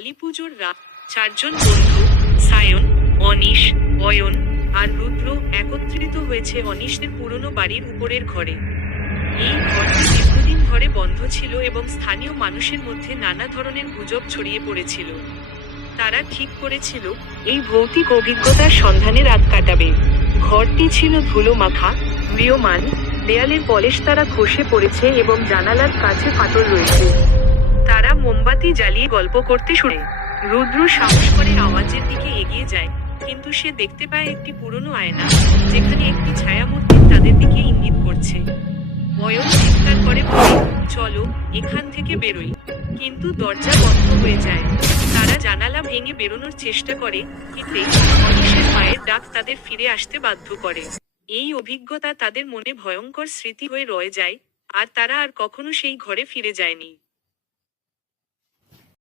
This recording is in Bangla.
কালীপুজোর রাত। চারজন বন্ধু, সায়ন, অনিশ, অয়ন আর রুদ্র একত্রিত হয়েছে অনিশের পুরনো বাড়ির উপরের ঘরে। এই ঘরটি দীর্ঘদিন ধরে বন্ধ ছিল এবং স্থানীয় মানুষের মধ্যে নানা ধরনের গুজব ছড়িয়ে পড়েছিল। তারা ঠিক করেছিল এই ভৌতিক অভিজ্ঞতার সন্ধানে রাত কাটাবে। ঘরটি ছিল ধুলো মাখা, ম্রিয়মাণ, দেয়ালের পলেশ তারা খসে পড়েছে এবং জানালার কাছে ফাটল রয়েছে। তারা মোমবাতি জ্বালিয়ে গল্প করতে শুরু। রুদ্র সাহস করে আওয়াজের দিকে এগিয়ে যায়, কিন্তু সে দেখতে পায় একটি পুরনো আয়না, যেখানে একটি ছায়ামূর্তি তাদের দিকে ইঙ্গিত করছে। অয়ন চিৎকার করে বলে, চলো এখান থেকে বেরোই, কিন্তু দরজা বন্ধ হয়ে যায়। তারা জানালা ভেঙে বেরোনোর চেষ্টা করে, কিন্তু অনিশের মায়ের ডাক তাদের ফিরে আসতে বাধ্য করে। এই অভিজ্ঞতা তাদের মনে ভয়ঙ্কর স্মৃতি হয়ে রয়ে যায়, আর তারা আর কখনো সেই ঘরে ফিরে যায়নি।